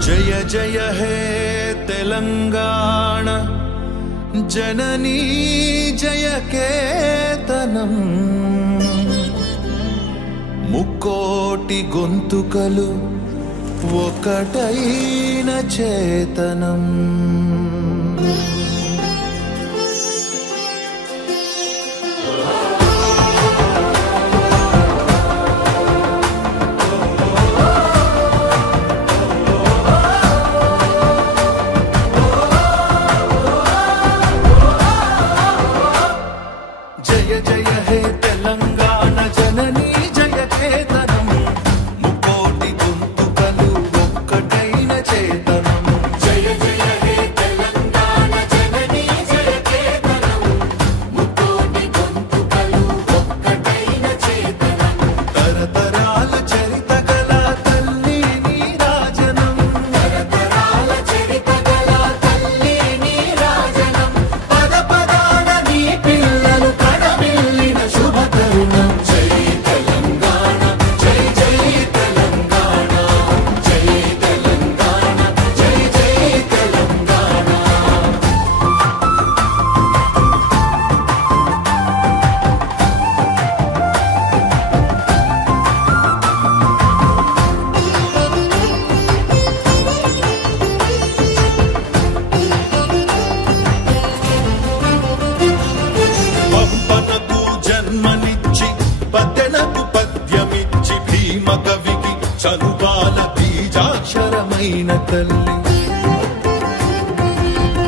जय जय हे तेलंगाण जननी जय केतनम मुक्कोटि गोंतुकलु ఒకటైన చేతనం జయ జయ హే తెలంగాణ జననీ జయ కేతనం ముకోటి గొంతుకలు ఒక్కటైన చేతనం జయ జయ హే తెలంగాణ జననీ జయ కేతనం ముకోటి గొంతుకలు ఒక్కటైన చేతనం తరతరాల చరిత గల తల్లి నీరాజనం తరతరాల చరిత గల తల్లి నీరాజనం పద పదాన నీ పిల్లలు కడమిల్లిన శుభ తరుణం జై తెలంగాణ జై జై తెలంగాణ జై తెలంగాణ జై జై తెలంగాణ పంపనకు జన్మనిచ్చి పద్దెనకు పద్యమిచ్చి భీమ కవికి చనుబాల బీజాక్షరమైన తల్లి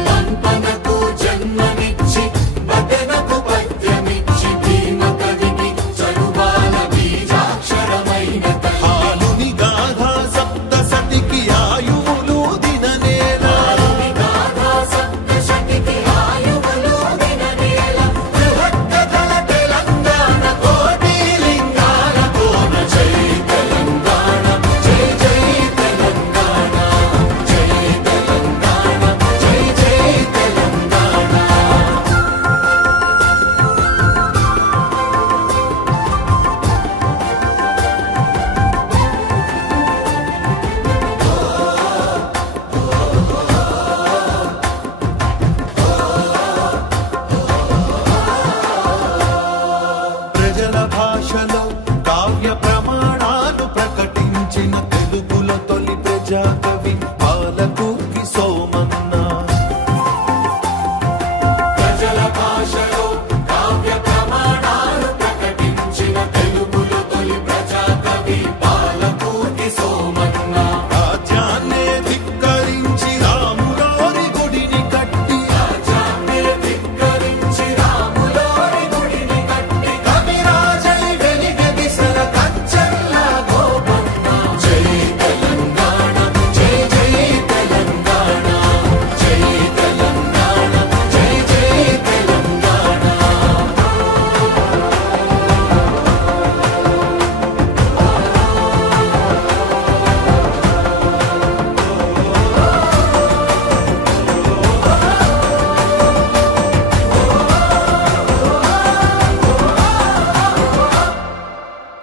పంపనకు జన్మనిచ్చి పద్దెనకు పద్యమిచ్చి భీమ కవికి చనుబాల బీజాక్షరమైన తల్లి హాలుని గాథా సప్తసతికి ఆయువులు దిననేల హాలుని గాథా సప్తసతికి ఆయువులు దిననేల బృహత్కథల తెలంగాణ కోటి లింగాల కోన జై తెలంగాణ జై జై తెలంగాణ జై తెలంగాణ జై జై తెలంగాణ ప్రజల భాషలో కావ్య ప్రమాణాలు ప్రకటించిన తెలుగులో తొలి ప్రజాకవి పాలకుర్తి సోమన్న ప్రజల భాషలో కావ్య ప్రమాణాలు ప్రకటించిన తెలుగులో తొలి ప్రజాకవి పాలకుర్తి సోమన్న రాజ్యాన్నే ధిక్కరించి రాములోరి గుడిని కట్టి రాజ్యాన్నే ధిక్కరించి రాములోరి గుడిని కట్టి కవిరాజై వెలిగె దిశల కంచెల్ల గోపన్న జై తెలంగాణ జై జై తెలంగాణ జై తెలంగాణ జై జై తెలంగాణ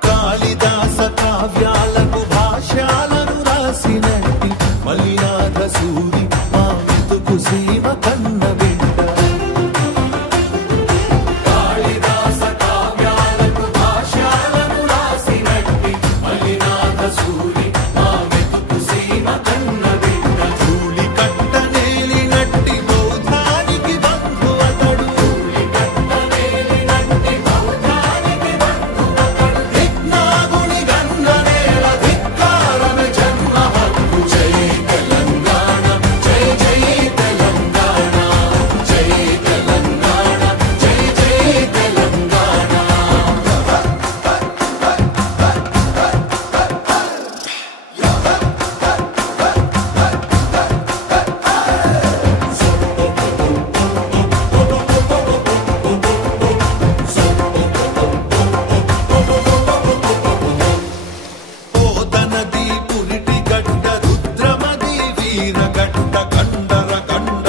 కాళిదాస కావ్యాలకు భాష్యాలను రాసినట్టి మలినాథ సూరి మా మెతుకు సీమ కన్న బిడ్డ కాళిదాస కావ్యాలకు భాష్యాలను రాసినట్టి మలినాథ సూరి మా మెతుకు సీమ కన్న బిడ్డ ధూళి కట్టనేలినట్టి బౌద్ధానికి బంధు అతడు ధూళి కట్టనేలినట్టి బౌద్ధానికి బంధు అతడు దిక్నాగుని గన్ననేల ధిక్కారమే జన్మ హక్కు జై తెలంగాణ జై జై తెలంగాణ జై తెలంగాణ జై జై తెలంగాణ పోతనది పురిటి గడ్డ రుద్రమది వీరగడ్డ కండర కండ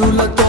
అడ్డులతో